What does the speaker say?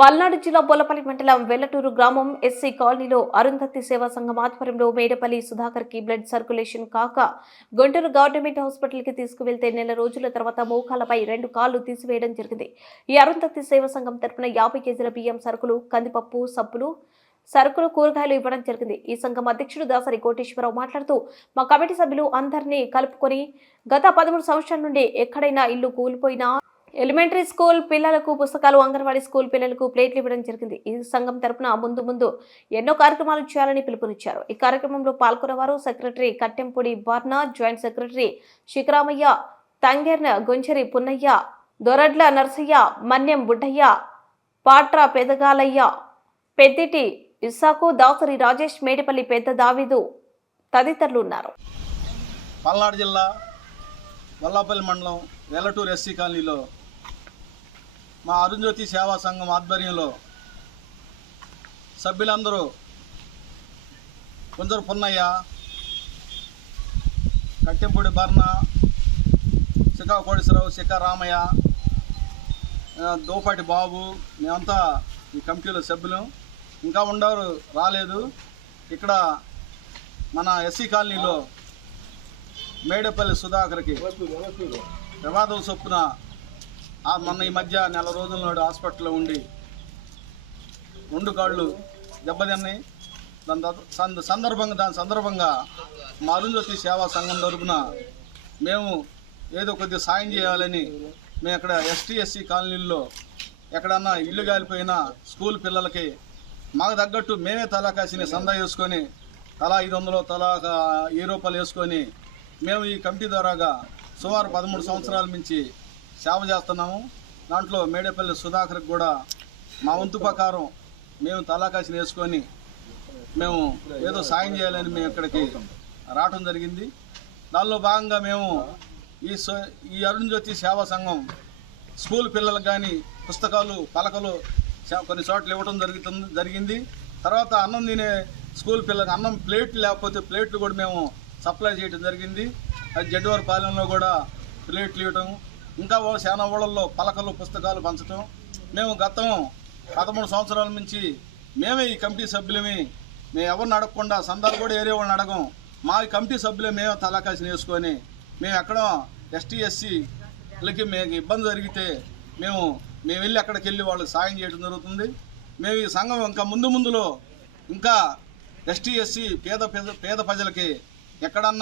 పల్నాడు జిల్లా బోలపల్లి మండలం వెల్లటూరు గ్రామం ఎస్సీ కాలనీలో అరుంధతి సేవా సంఘం ఆధ్వర్యంలో మేడపల్లి సుధాకర్ కి బ్లడ్ సర్క్యులేషన్ కాక గుంటూరు గవర్నమెంట్ హాస్పిటల్ కి తీసుకువెళ్తే నెల రోజుల తర్వాత మోకాలపై 2 కాళ్లు తీసివేయడం జరిగింది. ఈ అరుంధతి సేవా సంఘం తరపున 50 కేజీల బియ్యం సరుకులు, కందిపప్పు, సరుకులు, కూరగాయలు ఇవ్వడం జరిగింది. ఈ సంఘం అధ్యక్షుడు దాసరి కోటేశ్వరరావు మాట్లాడుతూ, మా కమిటీ సభ్యులు అందరినీ కలుపుకొని గత 13 సంవత్సరాల నుండి ఎక్కడైనా ఇల్లు కూలిపోయినా ఎలిమెంటరీ స్కూల్ పిల్లలకు పుస్తకాలు, అంగన్వాడీ స్కూల్ పిల్లలకు ప్లేట్లు ఇవ్వడం జరిగింది. ఈ సంఘం తరపున ముందు ఎన్నో కార్యక్రమాలు చేయాలని పిలుపునిచ్చారు. ఈ కార్యక్రమంలో పాల్గొన్నవారు secretary Kattempudi Barna, joint secretary Sikharamayya, Tangerna Goncheri Punnayya, Doradla Narsayya, Manyam Buddayya, Patra Pedagalayya, Pedditi Issaku, Dasari Rajesh, Medipalli Pedda Daveedu తదితరులు ఉన్నారు. పల్నాడు జిల్లా వల్లాపల్లి మండలం వెల్లటూరు ఎస్సీ కాలనీలో మా అరుంధతి సేవా సంఘం ఆధ్వర్యంలో సభ్యులందరూ కొందరు పున్నయ్య, కట్టెంపూడి బర్ణ, శిఖా కోటేశ్వరరావు, శిఖా రామయ్య, దోపాటి బాబు, మేమంతా ఈ కమిటీలో సభ్యులు. ఇంకా ఉండరు, రాలేదు. ఇక్కడ మన ఎస్సీ కాలనీలో మేడపల్లి సుధాకర్కి ప్రమాదం చొప్పున మొన్న ఈ మధ్య నెల రోజుల నాడు హాస్పిటల్లో ఉండి 2 కాళ్ళు దెబ్బతిన్నాయి. దాని సందర్భంగా మా అరుంధతి సేవా సంఘం తరపున మేము ఏదో కొద్దిగా సాయం చేయాలని మేము ఇక్కడ ఎస్సీ కాలనీల్లో ఎక్కడన్నా ఇల్లు కాలిపోయినా స్కూల్ పిల్లలకి మాకు తగ్గట్టు మేమే తలాకాసిని సందా వేసుకొని తలా 500 తలా 1000 రూపాయలు వేసుకొని మేము ఈ కమిటీ ద్వారాగా సుమారు 13 సంవత్సరాల నుంచి సేవ చేస్తున్నాము. దాంట్లో మేడపల్లి సుధాకర్కి కూడా మా వంతు ప్రకారం మేము తలాకాసిని వేసుకొని మేము ఏదో సాయం చేయాలని మేము ఇక్కడికి రావడం జరిగింది. దానిలో భాగంగా మేము ఈ అరుంధతి సేవా సంఘం స్కూల్ పిల్లలకు కానీ పుస్తకాలు, పలకలు కొన్ని చోట్ల ఇవ్వడం జరిగింది. తర్వాత అన్నం తినే స్కూల్ పిల్లలకు అన్నం ప్లేట్లు లేకపోతే ప్లేట్లు కూడా మేము సప్లై చేయడం జరిగింది. అది జడ్వార్ పాలెంలో కూడా ప్లేట్లు ఇవ్వటం, ఇంకా చాలా ఊళ్ళల్లో పలకలు, పుస్తకాలు పంచడం. మేము గతం 13 సంవత్సరాల నుంచి మేమే ఈ కమిటీ సభ్యులమి. మేము ఎవరిని అడగకుండా సందాలు కూడా ఏరే వాళ్ళని అడగం. మా కమిటీ సభ్యులే మేమే తలాకాసిని వేసుకొని మేము ఎక్కడ ఎస్సీలకి మేము ఇబ్బంది జరిగితే మేము వెళ్ళి అక్కడికి వెళ్ళి వాళ్ళకి సాయం చేయడం జరుగుతుంది. మేము ఈ సంఘం ఇంకా ముందులో ఇంకా ఎస్సీ పేద ప్రజలకి ఎక్కడన్నా